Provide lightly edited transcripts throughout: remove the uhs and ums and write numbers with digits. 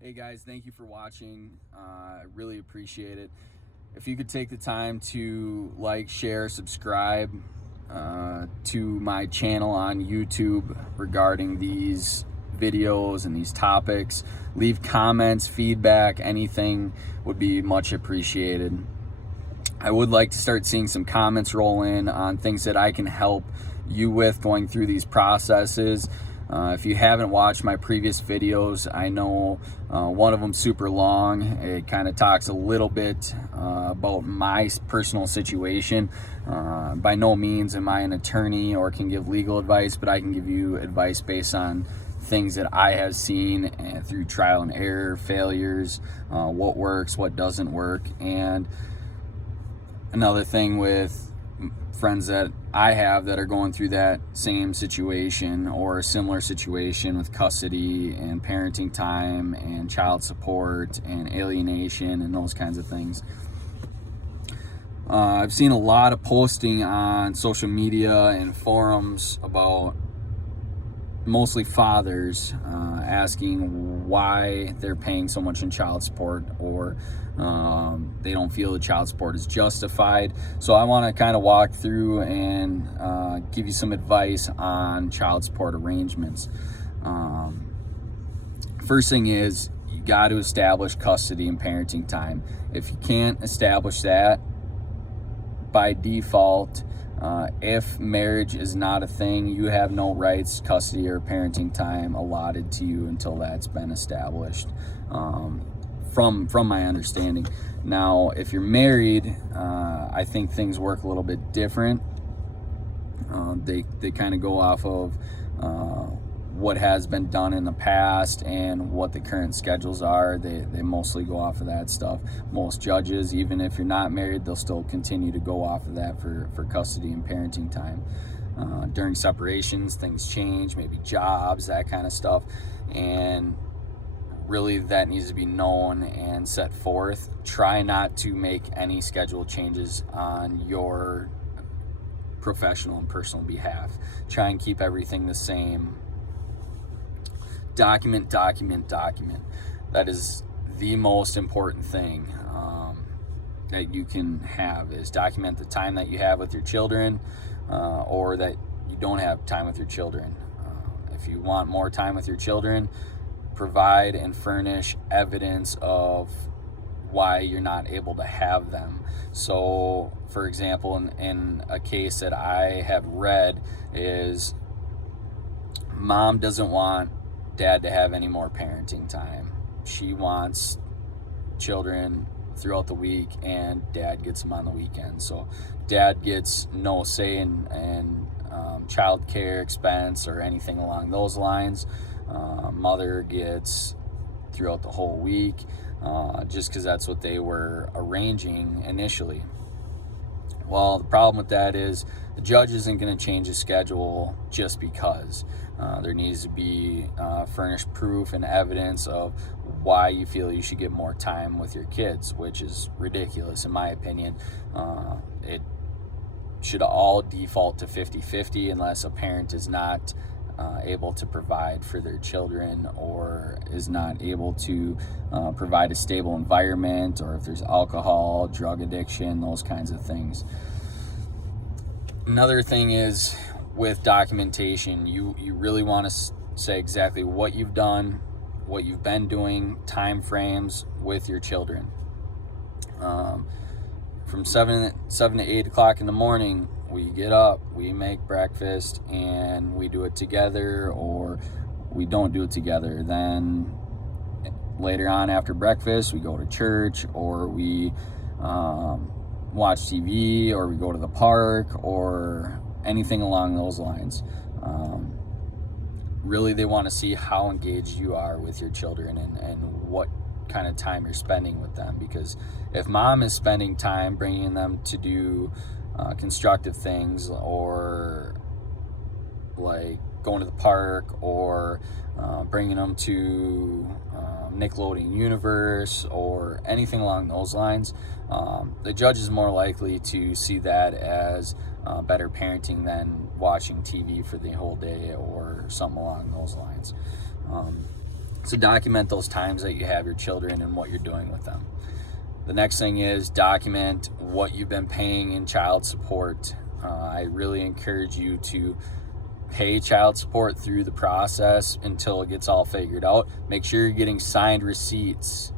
Hey guys, thank you for watching. I really appreciate it. If you could take the time to like, share, subscribe to my channel on YouTube regarding these videos and these topics, leave comments, feedback, anything would be much appreciated. I would like to start seeing some comments roll in on things that I can help you with going through these processes. If you haven't watched my previous videos, I know one of them super long. It kind of talks a little bit about my personal situation. By no means am I an attorney or can give legal advice, but I can give you advice based on things that I have seen through trial and error, failures, what works, what doesn't work. And another thing with friends that I have that are going through that same situation or a similar situation with custody and parenting time and child support and alienation and those kinds of things. I've seen a lot of posting on social media and forums about mostly fathers asking why they're paying so much in child support, or they don't feel the child support is justified. So I want to kind of walk through and give you some advice on child support arrangements. First thing is, you got to establish custody and parenting time. If you can't establish that, by default, if marriage is not a thing, you have no rights, custody, or parenting time allotted to you until that's been established, from my understanding. Now, if you're married, I think things work a little bit different. They kind of go off of what has been done in the past and what the current schedules are. They mostly go off of that stuff. Most judges, even if you're not married, they'll still continue to go off of that for custody and parenting time. During separations, things change, maybe jobs, that kind of stuff. And really that needs to be known and set forth. Try not to make any schedule changes on your professional and personal behalf. Try and keep everything the same. Document. That is the most important thing that you can have, is document the time that you have with your children, or that you don't have time with your children. If you want more time with your children, provide and furnish evidence of why you're not able to have them. So, for example, in a case that I have read, is mom doesn't want dad to have any more parenting time. She wants children throughout the week, and dad gets them on the weekend. So dad gets no say in child care expense or anything along those lines. Mother gets throughout the whole week, just because that's what they were arranging initially. Well, the problem with that is the judge isn't going to change the schedule just because. There needs to be furnished proof and evidence of why you feel you should get more time with your kids, which is ridiculous in my opinion. It should all default to 50-50 unless a parent is not able to provide for their children, or is not able to provide a stable environment, or if there's alcohol, drug addiction, those kinds of things. Another thing is, with documentation, you really want to say exactly what you've done, what you've been doing, time frames with your children. From 7 to 8 o'clock in the morning, we get up, we make breakfast, and we do it together, or we don't do it together. Then later on after breakfast, we go to church, or we watch TV, or we go to the park, or anything along those lines. Really, they want to see how engaged you are with your children and what kind of time you're spending with them. Because if mom is spending time bringing them to do constructive things, or like going to the park, or bringing them to Nickelodeon Universe, or anything along those lines, the judge is more likely to see that as better parenting than watching TV for the whole day or something along those lines. So document those times that you have your children and what you're doing with them. The next thing is document what you've been paying in child support. I really encourage you to pay child support through the process until it gets all figured out. Make sure you're getting signed receipts,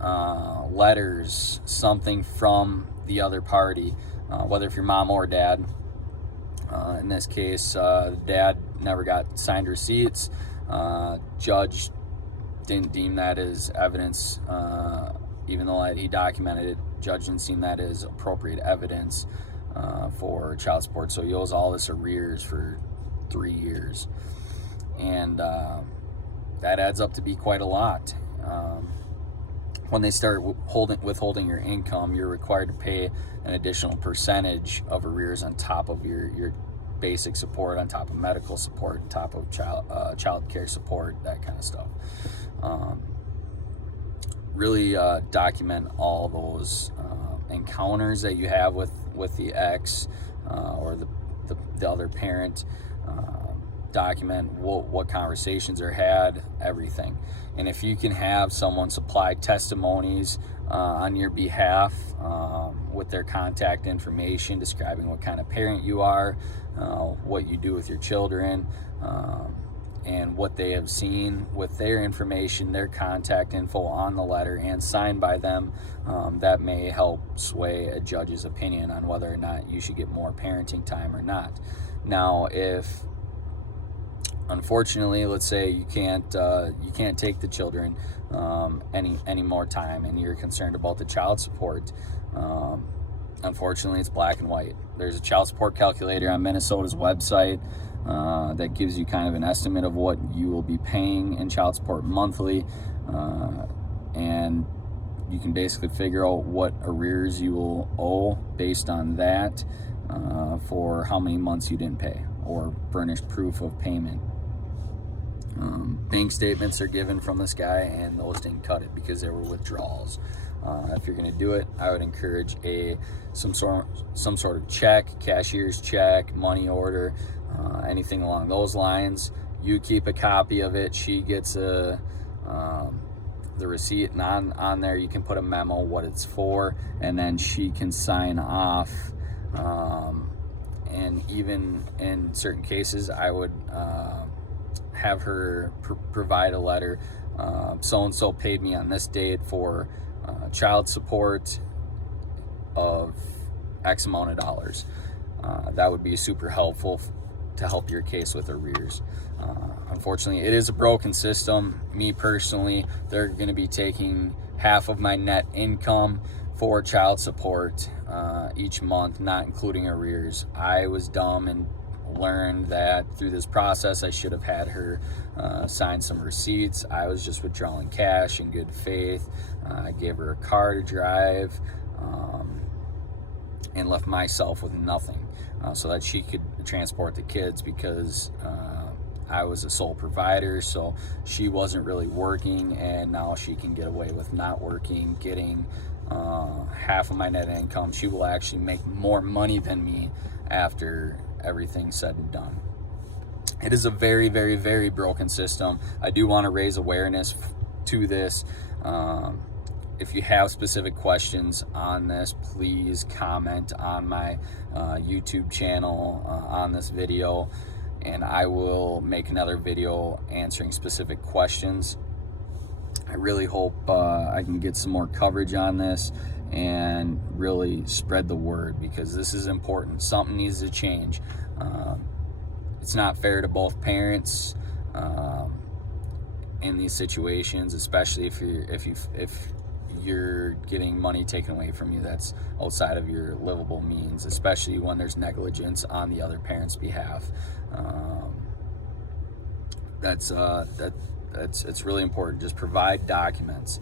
letters, something from the other party, whether if you're mom or dad. In this case, dad never got signed receipts. Judge didn't deem that as evidence, even though he documented it. Judge didn't seem that as appropriate evidence for child support. So he owes all this arrears for 3 years, and that adds up to be quite a lot. When they start withholding your income, you're required to pay an additional percentage of arrears on top of your basic support, on top of medical support, on top of child care support, that kind of stuff. Really document all those encounters that you have with the ex or the other parent. Document what conversations are had, everything. And if you can have someone supply testimonies on your behalf with their contact information, describing what kind of parent you are, what you do with your children, and what they have seen with their information, their contact info on the letter and signed by them, that may help sway a judge's opinion on whether or not you should get more parenting time or not. Now, if unfortunately, let's say you can't take the children any more time, and you're concerned about the child support, unfortunately, it's black and white. There's a child support calculator on Minnesota's website that gives you kind of an estimate of what you will be paying in child support monthly, and you can basically figure out what arrears you will owe based on that for how many months you didn't pay, or furnish proof of payment. Bank statements are given from this guy, and those didn't cut it because there were withdrawals. If you're going to do it, I would encourage some sort of check, cashier's check, money order, anything along those lines. You keep a copy of it. She gets the receipt, and on there you can put a memo what it's for, and then she can sign off. And even in certain cases, I would have her provide a letter. So-and-so paid me on this date for child support of X amount of dollars. That would be super helpful to help your case with arrears. Unfortunately, it is a broken system. Me personally, they're going to be taking half of my net income for child support each month, not including arrears. I was dumb and learned that through this process I should have had her sign some receipts. I was just withdrawing cash in good faith. I gave her a car to drive and left myself with nothing so that she could transport the kids, because I was a sole provider, so she wasn't really working, and now she can get away with not working, getting half of my net income. She will actually make more money than me after everything's said and done. It is a very, very, very broken system. I do want to raise awareness to this. If you have specific questions on this, please comment on my YouTube channel on this video, and I will make another video answering specific questions. I really hope I can get some more coverage on this and really spread the word, because this is important. Something needs to change. It's not fair to both parents in these situations, especially if you're getting money taken away from you that's outside of your livable means, especially when there's negligence on the other parent's behalf. It's really important. Just provide documents.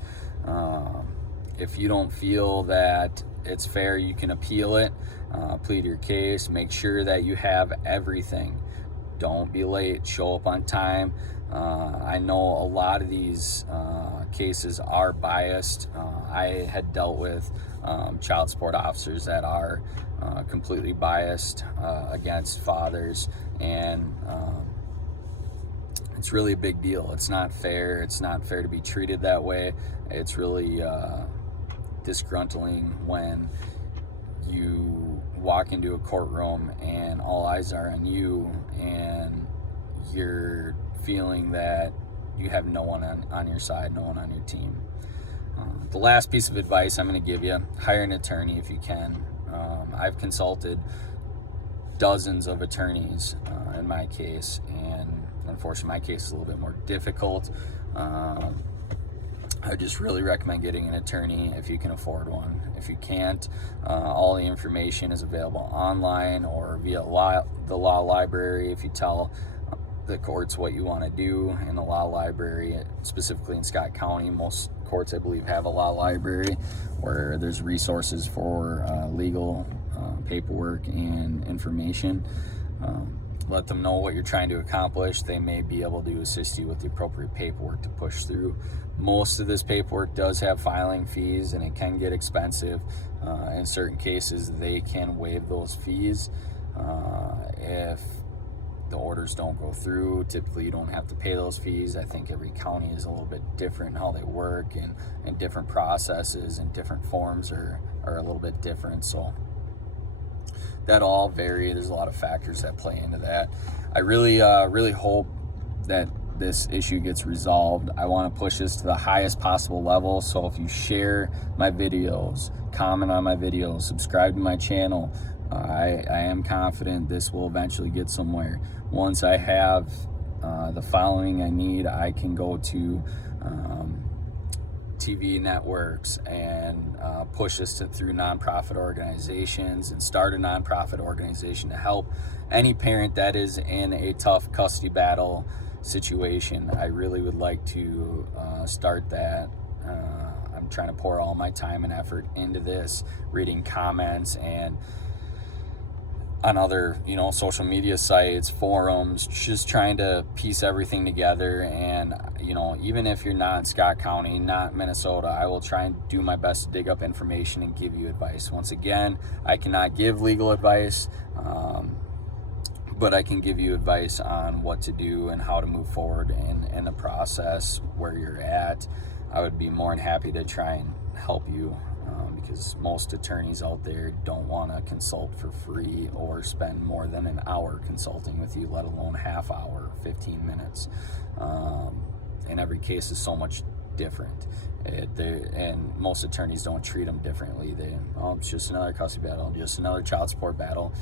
If you don't feel that it's fair, you can appeal it, plead your case, make sure that you have everything. Don't be late, show up on time. I know a lot of these cases are biased. I had dealt with child support officers that are completely biased against fathers, and it's really a big deal. It's not fair. It's not fair to be treated that way. It's really disgruntling when you walk into a courtroom and all eyes are on you, and you're feeling that you have no one on your side, no one on your team. The last piece of advice I'm going to give you: hire an attorney if you can. I've consulted dozens of attorneys in my case, and unfortunately my case is a little bit more difficult. I just really recommend getting an attorney if you can afford one. If you can't, all the information is available online or via the law library. If you tell the courts what you want to do in the law library, specifically in Scott County, most courts I believe have a law library where there's resources for legal paperwork and information. Let them know what you're trying to accomplish. They may be able to assist you with the appropriate paperwork to push through. Most of this paperwork does have filing fees, and it can get expensive. In certain cases, they can waive those fees if the orders don't go through. Typically, you don't have to pay those fees. I think every county is a little bit different how they work, and different processes and different forms are a little bit different. So that all vary. There's a lot of factors that play into that. I really hope that this issue gets resolved. I want to push this to the highest possible level. So if you share my videos, comment on my videos, subscribe to my channel, I am confident this will eventually get somewhere. Once I have the following I need, I can go to TV networks and push this through nonprofit organizations and start a nonprofit organization to help any parent that is in a tough custody battle situation. I really would like to start that. I'm trying to pour all my time and effort into this, reading comments and on other, social media sites, forums, just trying to piece everything together. And, even if you're not in Scott County, not Minnesota, I will try and do my best to dig up information and give you advice. Once again, I cannot give legal advice, but I can give you advice on what to do and how to move forward in the process where you're at. I would be more than happy to try and help you. Because most attorneys out there don't want to consult for free or spend more than an hour consulting with you, let alone half hour, 15 minutes. And every case is so much different. And most attorneys don't treat them differently. It's just another custody battle, just another child support battle.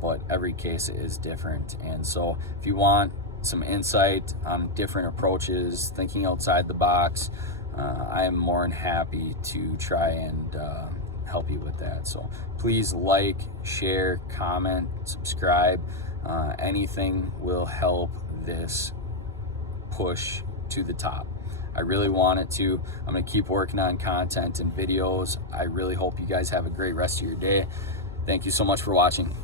But every case is different. And so if you want some insight on different approaches, thinking outside the box, I am more than happy to try and help you with that. So please like, share, comment, subscribe. Anything will help this push to the top. I really want it to. I'm going to keep working on content and videos. I really hope you guys have a great rest of your day. Thank you so much for watching.